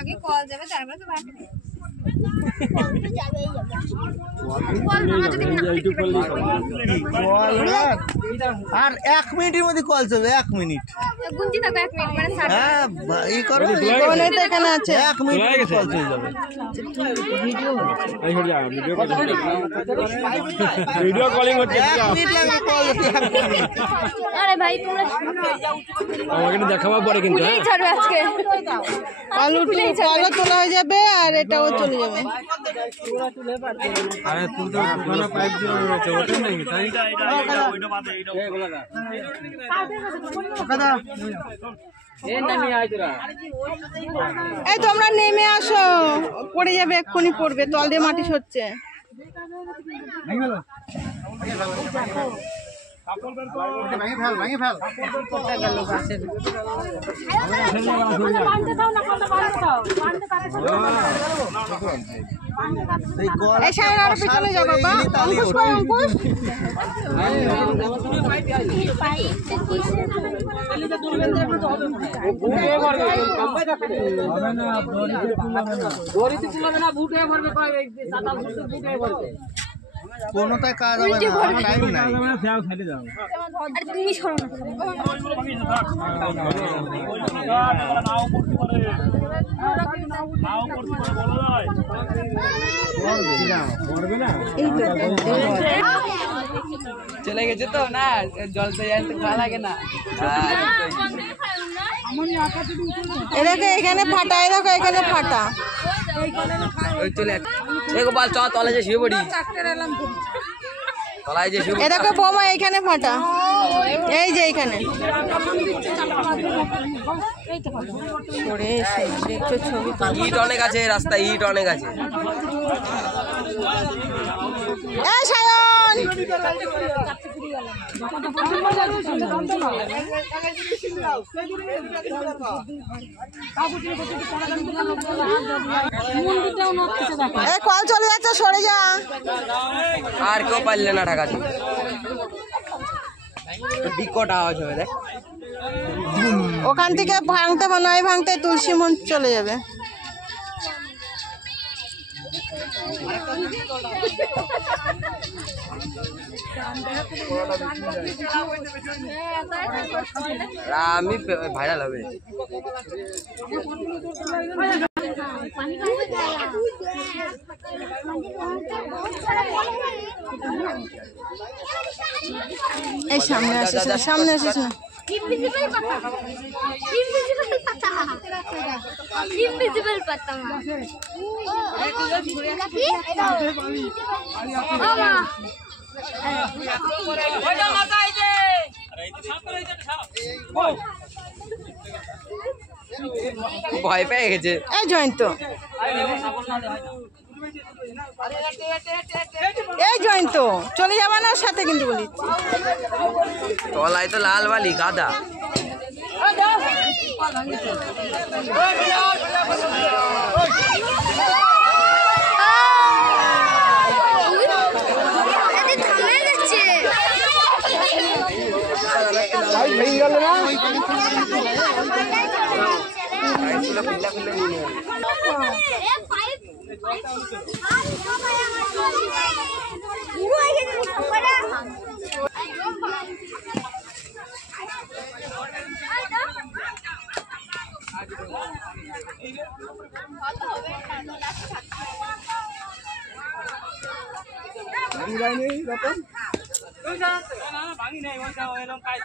আগে কল যাবে তারপরে তো আর 1 মিনিটের মধ্যে কল চলবে 1 মিনিট গুনতি থাকো 1 মিনিট মানে হ্যাঁ এই করো কোনেতে এখানে আছে 1 মিনিট কল চলে যাবে ভিডিও কলিং হচ্ছে 1 মিনিট লাগবে কল আরে ভাই তোমরা আমাকে দেখাবা পরে কিন্তু ভুলেই ছাড়বে আজকে কলও তোলা হয়ে যাবে আর এটাও চলে যাবে। আরে তুই তো পুরো পাইপ দিয়ে রয়েছে ওটা নেই তাই ওইটা বাদে এইটা কাদা এই তোমরা নেমে আসো, পড়ে যাবে, এক্ষুনি পড়বে, তল দিয়ে মাটি সরছে। এই সামনে আরো পিছনে যাও বাবা, অঙ্কুশ কই অঙ্কুশ। কোনটাই কাজ হবে না, টাইম নাই। তুমি সরো না চলে গেছে তো না, জলতে জানতে ভালো লাগে না। এটাকে এখানে ফাটা, এরকম এখানে ফাটা। গোপাল চ তলে যে শুয়ে পড়ি, তলায় যে শুয়ে এরকম বোমা এখানে ফাটা, এই যে এখানে। ইট অনেক আছে রাস্তায়, ইট অনেক আছে। এই সায়ন এই কল চলে যাচ্ছে, সরে যা। আর কেউ পারলে না ঢাকা বিকট আওয়াজ হবে দেখ। ওখান থেকে ভাঙতে নয় ভাঙতে তুলসী মন চলে যাবে। আমি ভাইরাল হবে। এই সামনে আসিস না, সামনে আসিস না। ইনভিজিবল পাতা ভয় পেয়ে গেছে। এই জয়ন্ত, এই জয়ন্ত চলে যাবে না সাথে, কিন্তু বলি তলায় তো লাল বালি কাদা। ভাঙি নাই এরকম কাজ